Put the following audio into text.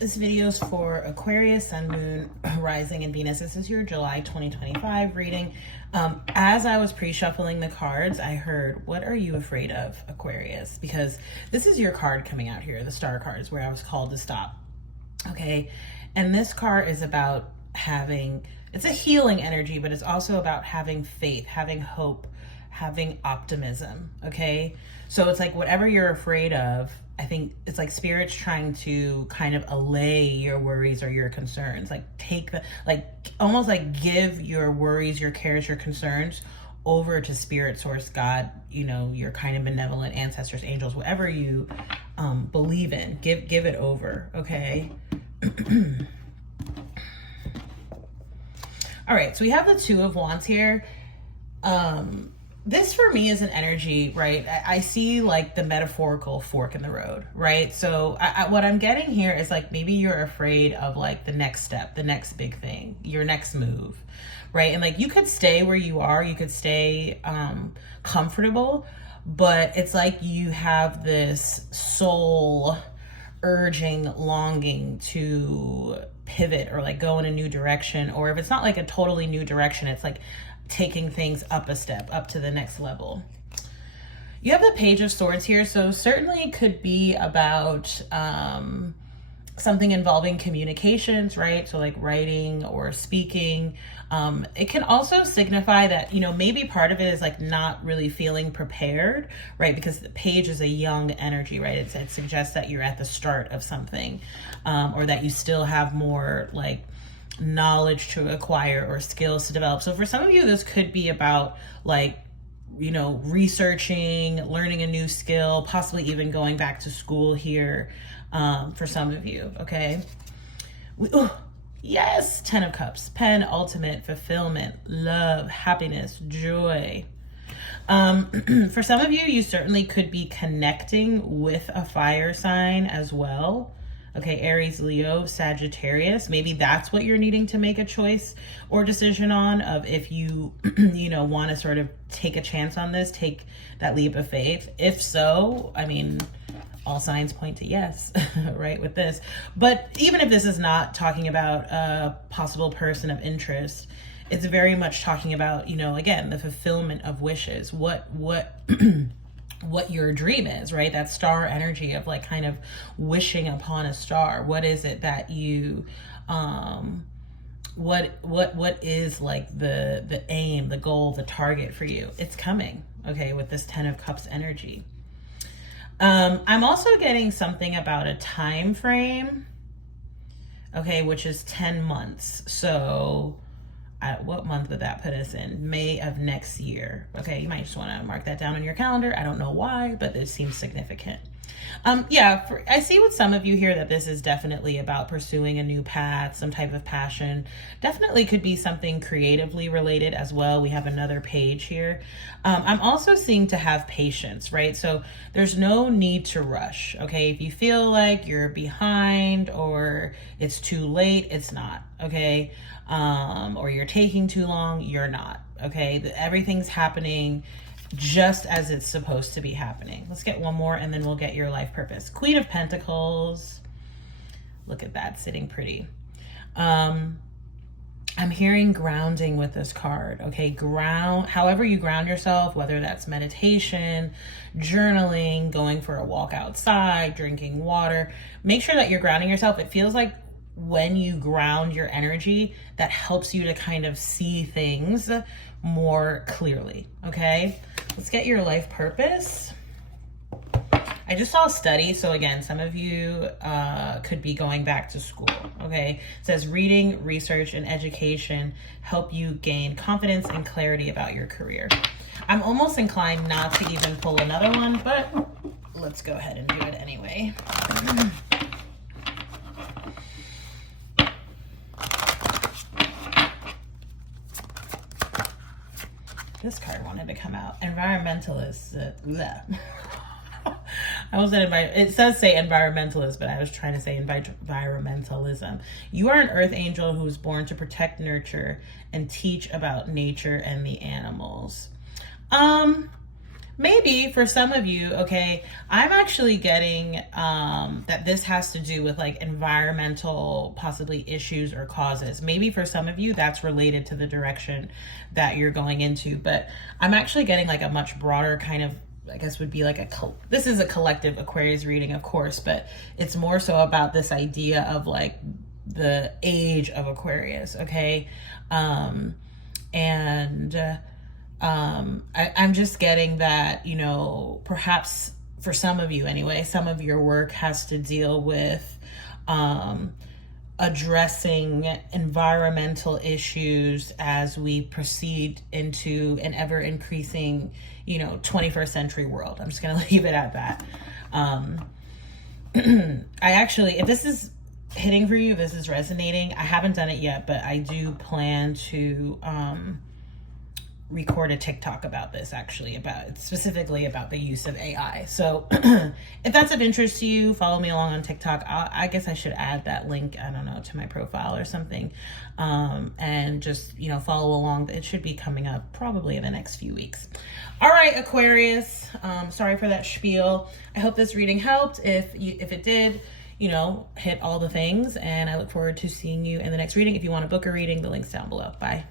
This video is for Aquarius, Sun, Moon, Rising, and Venus. This is your July 2025 reading. As I was pre-shuffling the cards, I heard, what are you afraid of, Aquarius? Because this is your card coming out here, the star cards, where I was called to stop. Okay, and this card is about having, it's a healing energy, but it's also about having faith, having hope, having optimism. Okay, so it's like whatever you're afraid of, I think it's like spirit's trying to kind of allay your worries or your concerns. Like take the, like almost like give your worries, your cares, your concerns over to spirit, source, God, you know, your kind of benevolent ancestors, angels, whatever you believe in, give it over. Okay. All right. So we have the Two of Wands here. This for me is an energy, right? I see like the metaphorical fork in the road, right? So what I'm getting here is like maybe you're afraid of like the next step, the next big thing, your next move, right? And like you could stay where you are, you could stay comfortable, but it's like you have this soul urging, longing to pivot or like go in a new direction. Or if it's not like a totally new direction, it's like taking things up a step, up to the next level. You have the Page of Swords here, so certainly could be about something involving communications, right? So like writing or speaking. It can also signify that, you know, maybe part of it is like not really feeling prepared, right? Because the Page is a young energy, right? It suggests that you're at the start of something, or that you still have more like knowledge to acquire or skills to develop. So for some of you, this could be about like, you know, researching, learning a new skill, possibly even going back to school here, for some of you. Okay. Yes. 10 of Cups, pen, ultimate, fulfillment, love, happiness, joy. For some of you, you certainly could be connecting with a fire sign as well. Okay, Aries, Leo, Sagittarius. Maybe that's what you're needing to make a choice or decision on, of if you, you know, want to sort of take a chance on this, take that leap of faith. If so, I mean, all signs point to yes, right, with this. But even if this is not talking about a possible person of interest, it's very much talking about, you know, again, the fulfillment of wishes. What what your dream is, right? That star energy of like kind of wishing upon a star. What is it that you, what is like the aim, the goal, the target for you? It's coming, okay, with this 10 of Cups energy. I'm also getting something about a time frame, okay, which is 10 months. So what month would that put us in? May of next year. Okay, you might just want to mark that down on your calendar. I don't know why, but this seems significant. Yeah, I see with some of you here that this is definitely about pursuing a new path, some type of passion. Definitely could be something creatively related as well. We have another page here. I'm also seeing to have patience, right? So there's no need to rush, okay? If you feel like you're behind or it's too late, it's not, okay? Or you're taking too long, you're not, okay? Everything's happening just as it's supposed to be happening. Let's get one more and then we'll get your life purpose. Queen of Pentacles. Look at that, sitting pretty. I'm hearing grounding with this card, okay? Ground, however you ground yourself, whether that's meditation, journaling, going for a walk outside, drinking water, make sure that you're grounding yourself. It feels like when you ground your energy, that helps you to kind of see things more clearly, okay? Let's get your life purpose. I just saw a study. So again, some of you could be going back to school, okay? It says reading, research, and education help you gain confidence and clarity about your career. I'm almost inclined not to even pull another one, but let's go ahead and do it anyway. This card wanted to come out. Environmentalist. I was at it says say environmentalist, but I was trying to say environmentalism. You are an earth angel who was born to protect, nurture, and teach about nature and the animals. maybe for some of you, okay, I'm actually getting that this has to do with like environmental possibly issues or causes. Maybe for some of you that's related to the direction that you're going into, but I'm actually getting like a much broader kind of, I guess would be like this is a collective Aquarius reading, of course, but it's more so about this idea of like the age of Aquarius, okay? I'm just getting that, you know, perhaps for some of you anyway, some of your work has to deal with addressing environmental issues as we proceed into an ever increasing, you know, 21st century world. I'm just going to leave it at that. I actually, if this is hitting for you, if this is resonating, I haven't done it yet, but I do plan to record a TikTok about this, actually, specifically about the use of AI. So if that's of interest to you, follow me along on TikTok. I guess I should add that link, I don't know, to my profile or something, and just, you know, follow along. It should be coming up probably in the next few weeks. All right, Aquarius, sorry for that spiel. I hope this reading helped. If it did, you know, hit all the things, and I look forward to seeing you in the next reading. If you want to book a reading, the link's down below. Bye.